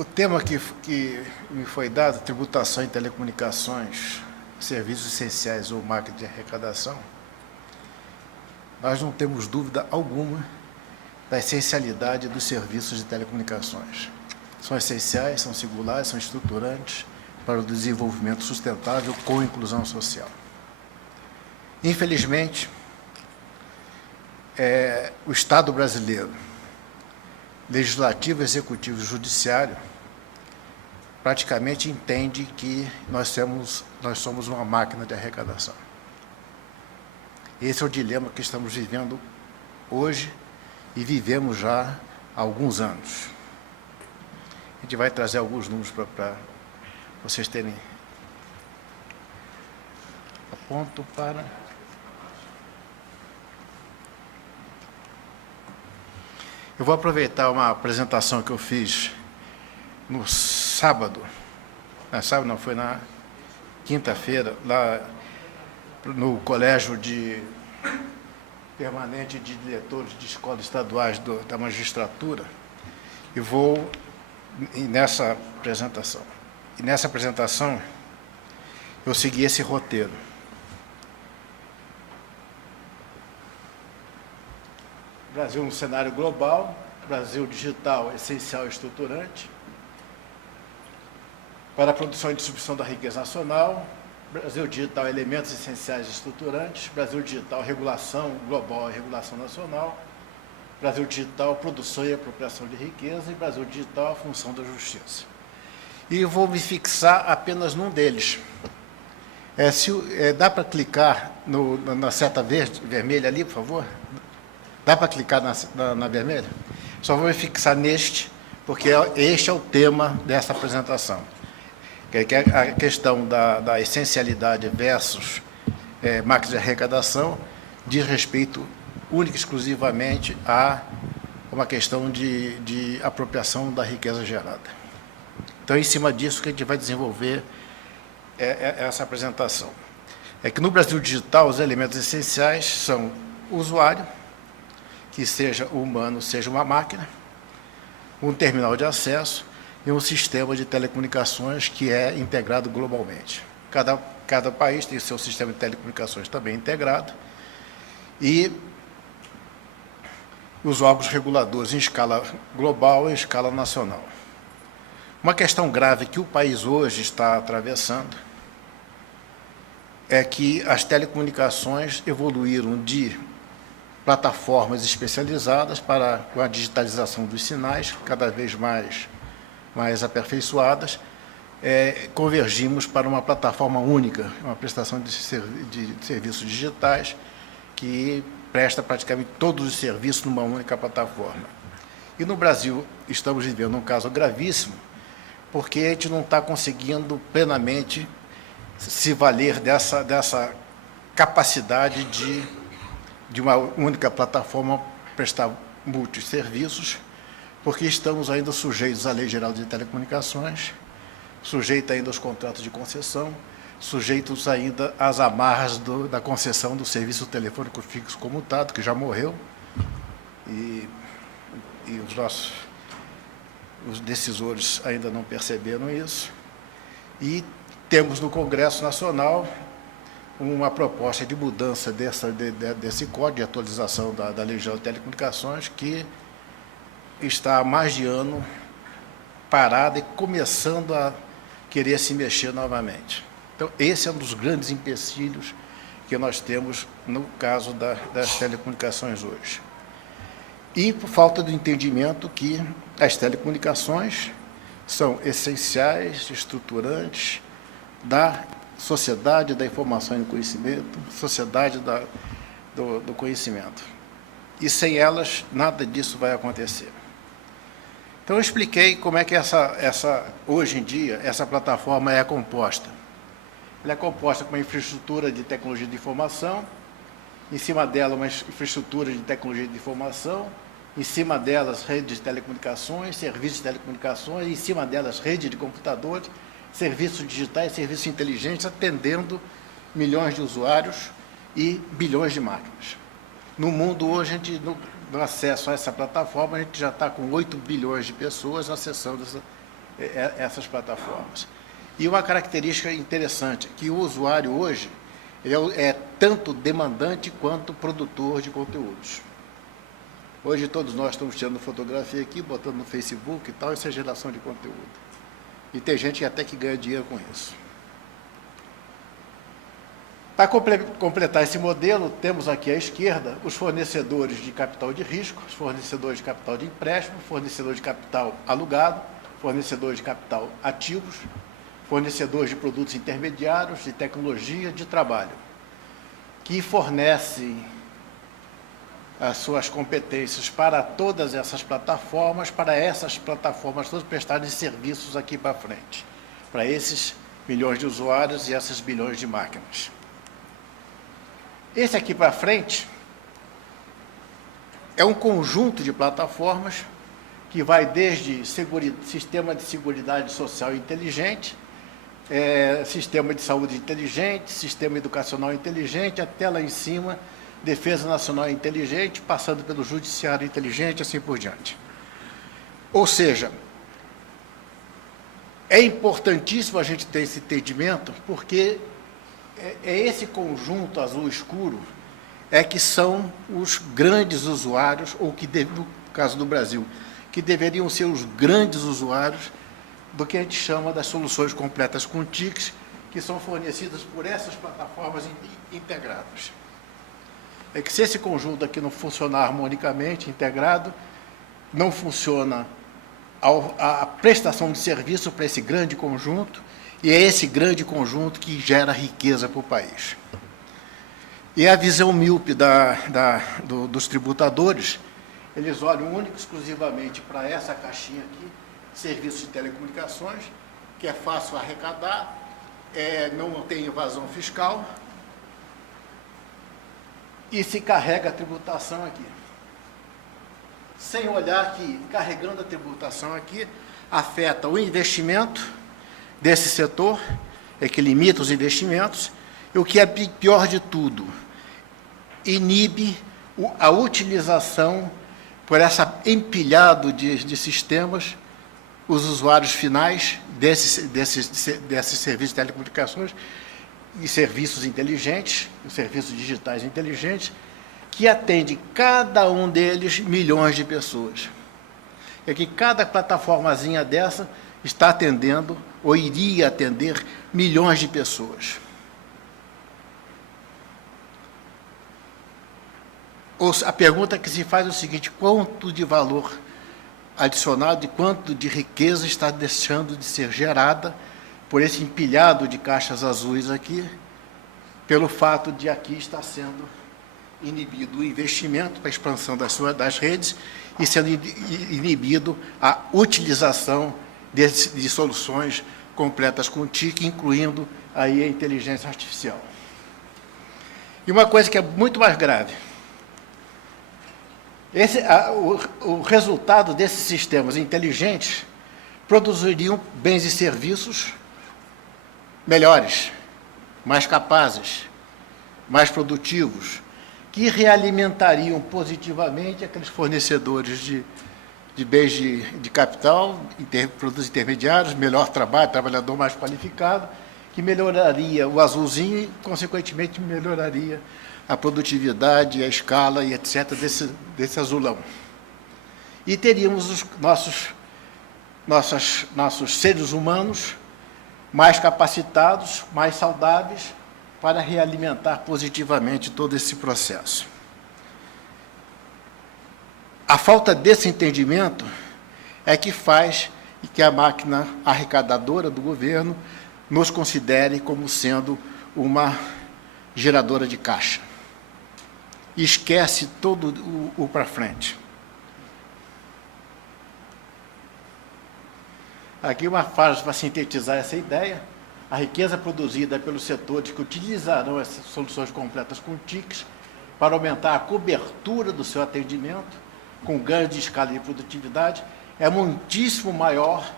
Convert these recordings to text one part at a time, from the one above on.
O tema que me foi dado, tributação em telecomunicações, serviços essenciais ou máquina de arrecadação, nós não temos dúvida alguma da essencialidade dos serviços de telecomunicações. São essenciais, são singulares, são estruturantes para o desenvolvimento sustentável com inclusão social. Infelizmente, o Estado brasileiro, legislativo, executivo e judiciário, praticamente entende que nós somos uma máquina de arrecadação. Esse é o dilema que estamos vivendo hoje e vivemos já há alguns anos. A gente vai trazer alguns números para vocês terem ponto para... Eu vou aproveitar uma apresentação que eu fiz no sábado. Sábado não, foi na quinta-feira, lá no Colégio Permanente de Diretores de Escolas Estaduais da Magistratura, e vou nessa apresentação. E nessa apresentação, eu segui esse roteiro. Brasil no cenário global, Brasil digital essencial e estruturante, para a produção e distribuição da riqueza nacional, Brasil digital elementos essenciais e estruturantes, Brasil digital regulação global e regulação nacional, Brasil digital produção e apropriação de riqueza e Brasil digital a função da justiça. E eu vou me fixar apenas num deles. Dá para clicar na seta vermelha ali, por favor? Dá para clicar na vermelha? Só vou me fixar neste, porque este é o tema dessa apresentação. Que é a questão da essencialidade versus máquina de arrecadação diz respeito única e exclusivamente a uma questão de apropriação da riqueza gerada. Então, é em cima disso que a gente vai desenvolver essa apresentação. É que no Brasil digital, os elementos essenciais são o usuário, que seja humano, seja uma máquina, um terminal de acesso e um sistema de telecomunicações que é integrado globalmente. Cada país tem o seu sistema de telecomunicações também integrado e os órgãos reguladores em escala global e em escala nacional. Uma questão grave que o país hoje está atravessando é que as telecomunicações evoluíram de plataformas especializadas para a digitalização dos sinais, cada vez mais aperfeiçoadas, convergimos para uma plataforma única, uma prestação de serviços digitais que presta praticamente todos os serviços numa única plataforma. E no Brasil estamos vivendo um caso gravíssimo, porque a gente não está conseguindo plenamente se valer dessa capacidade de uma única plataforma prestar multisserviços, porque estamos ainda sujeitos à Lei Geral de Telecomunicações, sujeitos ainda aos contratos de concessão, sujeitos ainda às amarras da concessão do serviço telefônico fixo comutado, que já morreu, e os decisores ainda não perceberam isso. E temos no Congresso Nacional uma proposta de mudança desse código de atualização da Lei Geral de Telecomunicações, que está há mais de ano parada e começando a querer se mexer novamente. Então, esse é um dos grandes empecilhos que nós temos no caso das telecomunicações hoje. E por falta do entendimento que as telecomunicações são essenciais, estruturantes da sociedade da informação e do conhecimento, sociedade do conhecimento. E sem elas, nada disso vai acontecer. Então, eu expliquei como é que hoje em dia, essa plataforma é composta. Ela é composta com uma infraestrutura de tecnologia de informação, em cima dela uma infraestrutura de tecnologia de informação, em cima delas redes de telecomunicações, serviços de telecomunicações, em cima delas rede de computadores, serviços digitais, serviços inteligentes, atendendo milhões de usuários e bilhões de máquinas. No mundo hoje, no acesso a essa plataforma, a gente já está com 8 bilhões de pessoas acessando essas plataformas. E uma característica interessante, que o usuário hoje ele é tanto demandante quanto produtor de conteúdos. Hoje todos nós estamos tirando fotografia aqui, botando no Facebook e tal, isso é geração de conteúdo. E tem gente até que ganha dinheiro com isso. Para completar esse modelo, temos aqui à esquerda os fornecedores de capital de risco, os fornecedores de capital de empréstimo, fornecedores de capital alugado, fornecedores de capital ativos, fornecedores de produtos intermediários, de tecnologia, de trabalho, que fornecem as suas competências para todas essas plataformas, todas prestarem serviços aqui para frente, para esses milhões de usuários e essas bilhões de máquinas. Esse aqui para frente é um conjunto de plataformas que vai desde sistema de seguridade social inteligente, sistema de saúde inteligente, sistema educacional inteligente, até lá em cima, defesa nacional inteligente, passando pelo judiciário inteligente, assim por diante. Ou seja, é importantíssimo a gente ter esse entendimento, porque é esse conjunto azul escuro que são os grandes usuários, ou que, no caso do Brasil, que deveriam ser os grandes usuários do que a gente chama das soluções completas com TICs, que são fornecidas por essas plataformas integradas. É que se esse conjunto aqui não funcionar harmonicamente, integrado, não funciona a prestação de serviço para esse grande conjunto, e é esse grande conjunto que gera riqueza para o país. E a visão míope dos tributadores, eles olham única e exclusivamente para essa caixinha aqui, serviços de telecomunicações, que é fácil arrecadar, não tem evasão fiscal, e se carrega a tributação aqui. Sem olhar que, carregando a tributação aqui, afeta o investimento desse setor, que limita os investimentos, e o que é pior de tudo, inibe a utilização por essa empilhado de sistemas, os usuários finais desses serviços de telecomunicações e serviços inteligentes, serviços digitais inteligentes, que atende cada um deles milhões de pessoas. É que cada plataformazinha dessa está atendendo, ou iria atender, milhões de pessoas. A pergunta que se faz é o seguinte: quanto de valor adicionado e quanto de riqueza está deixando de ser gerada por esse empilhado de caixas azuis aqui, pelo fato de aqui estar sendo inibido o investimento para a expansão das redes e sendo inibido a utilização de soluções completas com TIC, incluindo aí a inteligência artificial. E uma coisa que é muito mais grave, o resultado desses sistemas inteligentes produziriam bens e serviços melhores, mais capazes, mais produtivos, que realimentariam positivamente aqueles fornecedores de bens de capital, produtos intermediários, melhor trabalho, trabalhador mais qualificado, que melhoraria o azulzinho e, consequentemente, melhoraria a produtividade, a escala e etc. desse azulão. E teríamos os nossos seres humanos mais capacitados, mais saudáveis, para realimentar positivamente todo esse processo. A falta desse entendimento é que faz que a máquina arrecadadora do governo nos considere como sendo uma geradora de caixa. E esquece todo o para frente. Aqui uma frase para sintetizar essa ideia: a riqueza produzida pelos setores que utilizarão essas soluções completas com TICs para aumentar a cobertura do seu atendimento, com ganho de escala e produtividade, é muitíssimo maior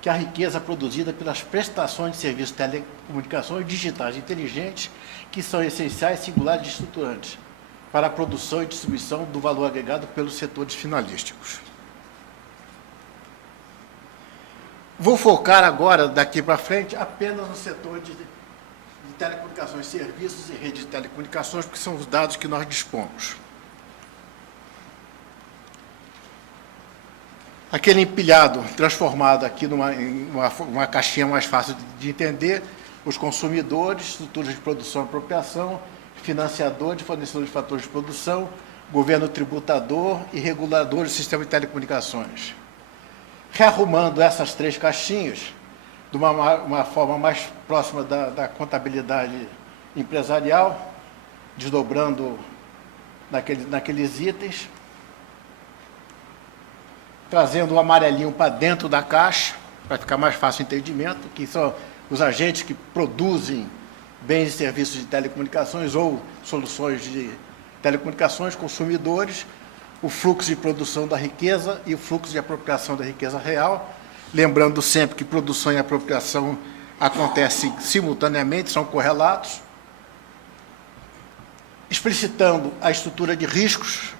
que a riqueza produzida pelas prestações de serviços de telecomunicações digitais inteligentes, que são essenciais, singulares e estruturantes para a produção e distribuição do valor agregado pelos setores finalísticos. Vou focar agora, daqui para frente, apenas no setor de telecomunicações, serviços e rede de telecomunicações, porque são os dados que nós dispomos. Aquele empilhado transformado aqui em uma caixinha mais fácil de entender, os consumidores, estruturas de produção e apropriação, financiadores, fornecedores de fatores de produção, governo tributador e regulador do sistema de telecomunicações. Rearrumando essas três caixinhas, de uma forma mais próxima da contabilidade empresarial, desdobrando naqueles itens, trazendo o amarelinho para dentro da caixa, para ficar mais fácil o entendimento, que são os agentes que produzem bens e serviços de telecomunicações ou soluções de telecomunicações, consumidores, o fluxo de produção da riqueza e o fluxo de apropriação da riqueza real, lembrando sempre que produção e apropriação acontecem simultaneamente, são correlatos, explicitando a estrutura de riscos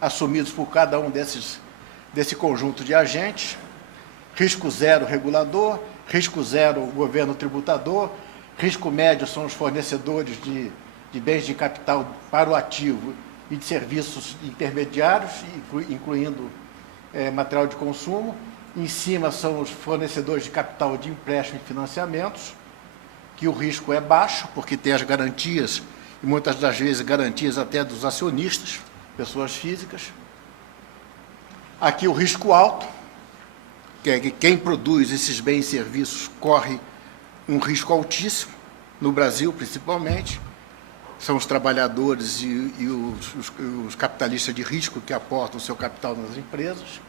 assumidos por cada um desse conjunto de agentes, risco zero regulador, risco zero governo tributador, risco médio são os fornecedores de bens de capital para o ativo e de serviços intermediários, incluindo material de consumo. Em cima são os fornecedores de capital de empréstimo e financiamentos, que o risco é baixo, porque tem as garantias, e muitas das vezes garantias até dos acionistas, pessoas físicas. Aqui o risco alto, que é que quem produz esses bens e serviços corre um risco altíssimo, no Brasil principalmente, são os trabalhadores e os capitalistas de risco que aportam o seu capital nas empresas.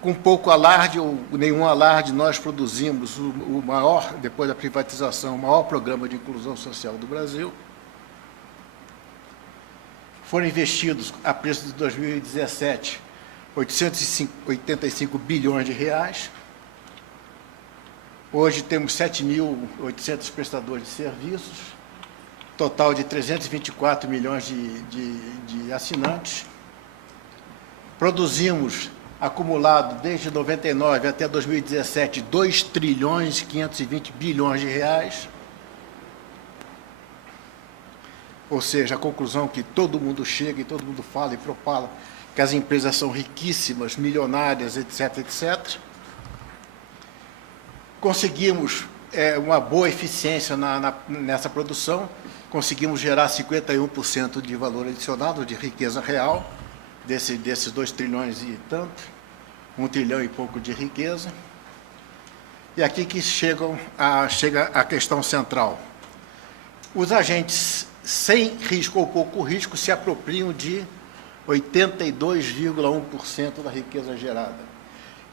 Com pouco alarde ou nenhum alarde, nós produzimos o maior, depois da privatização, o maior programa de inclusão social do Brasil. Foram investidos, a preço de 2017, 885 bilhões de reais. Hoje temos 7.800 prestadores de serviços, total de 324 milhões de assinantes. Produzimos, acumulado desde 99 até 2017, 2 trilhões e 520 bilhões de reais. Ou seja, a conclusão que todo mundo chega e todo mundo fala e propala que as empresas são riquíssimas, milionárias, etc., etc. Conseguimos uma boa eficiência nessa produção, conseguimos gerar 51% de valor adicionado, de riqueza real, desses 2 trilhões e tanto, 1 trilhão e pouco de riqueza. E aqui que chega a questão central. Os agentes sem risco ou pouco risco se apropriam de 82,1% da riqueza gerada.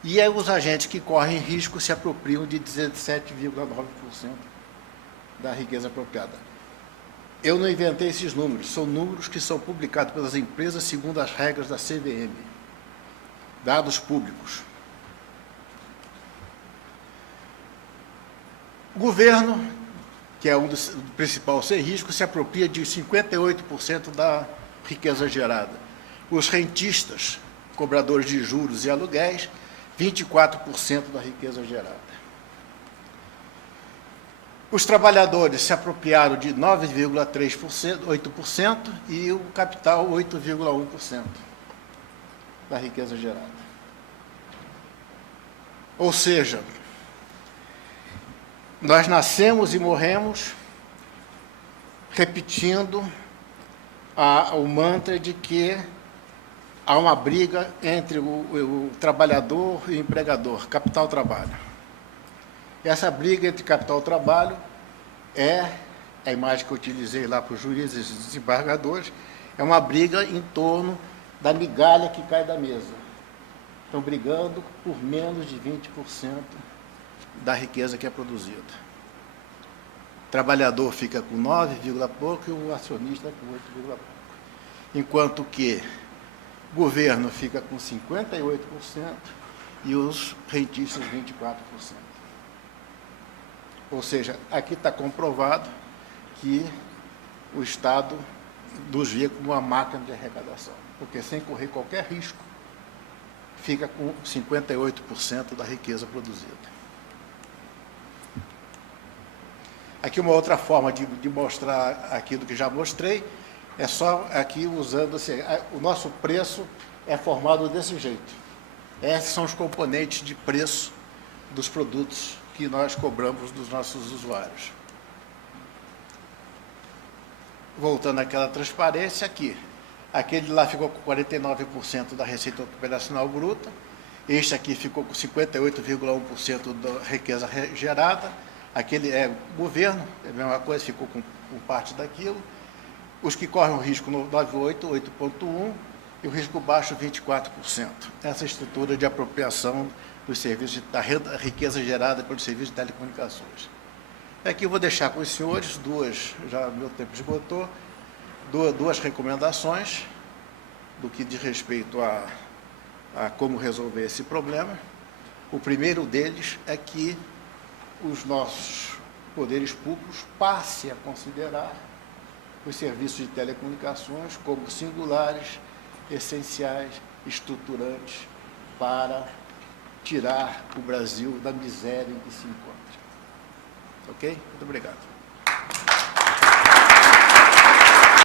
E os agentes que correm risco se apropriam de 17,9% da riqueza apropriada. Eu não inventei esses números, são números que são publicados pelas empresas segundo as regras da CVM, dados públicos. O governo, que é um dos principais sem risco, se apropria de 58% da riqueza gerada. Os rentistas, cobradores de juros e aluguéis, 24% da riqueza gerada. Os trabalhadores se apropriaram de 9,3%, 8%, e o capital 8,1% da riqueza gerada. Ou seja, nós nascemos e morremos repetindo o mantra de que há uma briga entre o trabalhador e o empregador, capital-trabalho. E essa briga entre capital e trabalho é a imagem que eu utilizei lá para os juízes e desembargadores, é uma briga em torno da migalha que cai da mesa. Estão brigando por menos de 20% da riqueza que é produzida. O trabalhador fica com 9, pouco e o acionista com 8, pouco. Enquanto que o governo fica com 58% e os rentistas 24%. Ou seja, aqui está comprovado que o Estado nos via como uma máquina de arrecadação, porque sem correr qualquer risco, fica com 58% da riqueza produzida. Aqui uma outra forma de mostrar aquilo que já mostrei, é só aqui usando, assim, o nosso preço é formado desse jeito. Esses são os componentes de preço dos produtos que nós cobramos dos nossos usuários. Voltando àquela transparência aqui, aquele lá ficou com 49% da receita operacional bruta, este aqui ficou com 58,1% da riqueza gerada, aquele é governo, é a mesma coisa, ficou com parte daquilo, os que correm o risco no 98, 8,1%, e o risco baixo, 24%. Essa estrutura de apropriação dos serviços, da riqueza gerada pelos serviços de telecomunicações. Aqui eu vou deixar com os senhores já meu tempo esgotou, duas recomendações do que diz respeito a como resolver esse problema. O primeiro deles é que os nossos poderes públicos passem a considerar os serviços de telecomunicações como singulares, essenciais, estruturantes para tirar o Brasil da miséria em que se encontra. Ok? Muito obrigado.